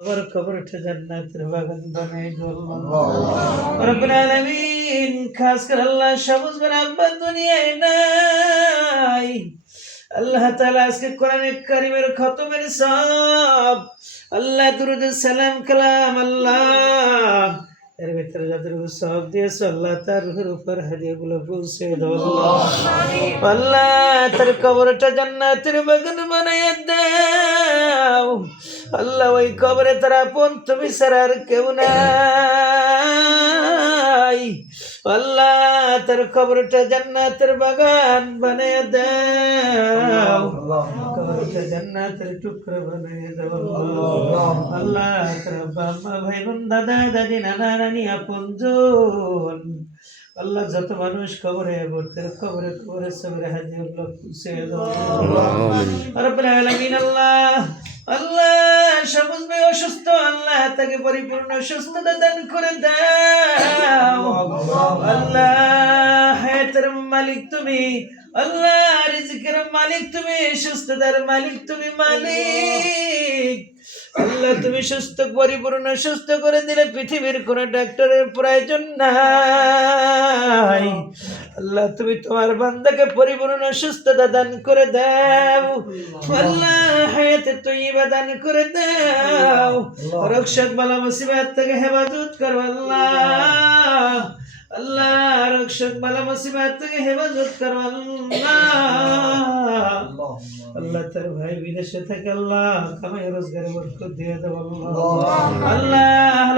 और कब्र जन्नतेर बागान बनाई दो अल्लाह रब्बुल आलामीन खास कर अल्लाह সবুজ বরাবর দুনিয়ায় নাই আল্লাহ তাআলা আজকে কোরআনে কারীমের খতমের সব আল্লাহ দুরূদ সালাম কালাম আল্লাহ এর ভিতরে যাদের সব দিয়েছো আল্লাহ তার রূহের উপর হাদিয়াগুলো পৌঁছে দাও আল্লাহ আল্লাহ তার কবরটা জান্নাতের বাগান বানায় দাও আল্লাহ ওই কবরে তার আপন তুমি ছাড়া আর কেউ নাই আল্লাহ তার কবরটা জান্নাতের বাগান বানায় দাও কবরটা জান্নাতের টুকরা বানায় দাও আল্লাহ তার বাবা ভাই বোন দাদা দাদি নানা নানি আপনজন আল্লাহ যত মানুষ কবরে পড়তে কবরে কবরে সবরে হাজিরুল্লাহ পৌঁছে দাও আমিন রব্বুল আলামিন আল্লাহ আল্লাহ সবুজ ভাই অসুস্থ আল্লাহ তাকে পরিপূর্ণ সুস্থতা দান করে দাও আল্লাহ হায়াতের মালিক তুমি আল্লাহ রিজিকের মালিক তুমি সুস্থতার মালিক তুমি মালিক আল্লাহ তুমি সুস্থ পরিপূর্ণ সুস্থ করে দিলে পৃথিবীর কোন ডাক্তারের প্রয়োজন নাই আল্লাহ তুমি তোমার বান্দাকে পরিপূর্ণ সুস্থতা দান করে দাও আল্লাহ হায়াতে তৈয়বা দান করে দাও রক্ষক বালা মুসিবত থেকে হেফাজত করো আল্লাহ আল্লাহ রক্ষক বালা মুসিবত থেকে হেফাজত করো আল্লাহ আল্লাহ তার ভাই বিদেশে থাকে আল্লাহ কামাই রোজগারে বরকত দিয়ে দাও আল্লাহ আল্লাহ